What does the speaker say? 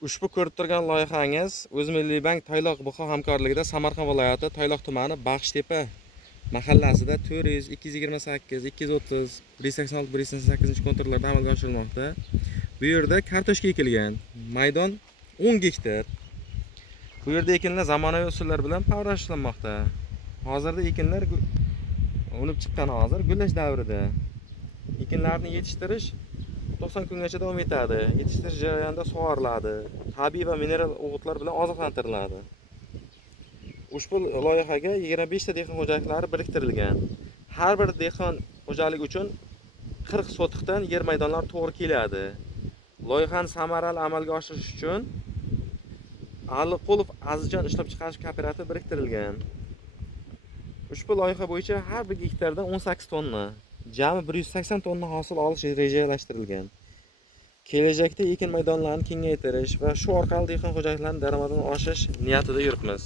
Ushbu ko'rib turgan loyihangiz O'zmilliybank Toyloq Buxo hamkorligida Samarqand viloyati Toyloq tumani Baxshtepa mahallasida 400, 228, 230, 186, 188 konturlarda amalga oshirilmoqda. Bu yerda kartoshka ekilgan. Maydon 10 gektar. Bu yerda ekinlar zamonaviy usullar bilan parvarishlanmoqda. Hozirda ekinlar unib chiqqan hozir gullash davrida. Ekinlarni yetishtirish 90 kungacha davom etadi. Yetishtirish jarayonida sug'oriladi. Tabiiy va mineral o'g'itlar bilan oziqlantiriladi. Ushbu loyihaga 25 ta dehqon xo'jaliklari biriktirilgan. Har bir dehqon xo'jalik uchun 40 sotiqdan yer maydonlari to'g'ri keladi. Loyihani samarali amalga oshirish uchun Aliqulov Azizjon ishlab chiqarish kooperativi biriktirilgan. Ushbu loyiha bo'yicha har bir gektardan 18 tonna, jami 180 tonna hosil olish rejalashtirilgan. Kelajakda ekin maydonlarini kengaytirish va shu orqali dehqon xo'jaliklarining daromadini oshirish niyatida yuribmiz.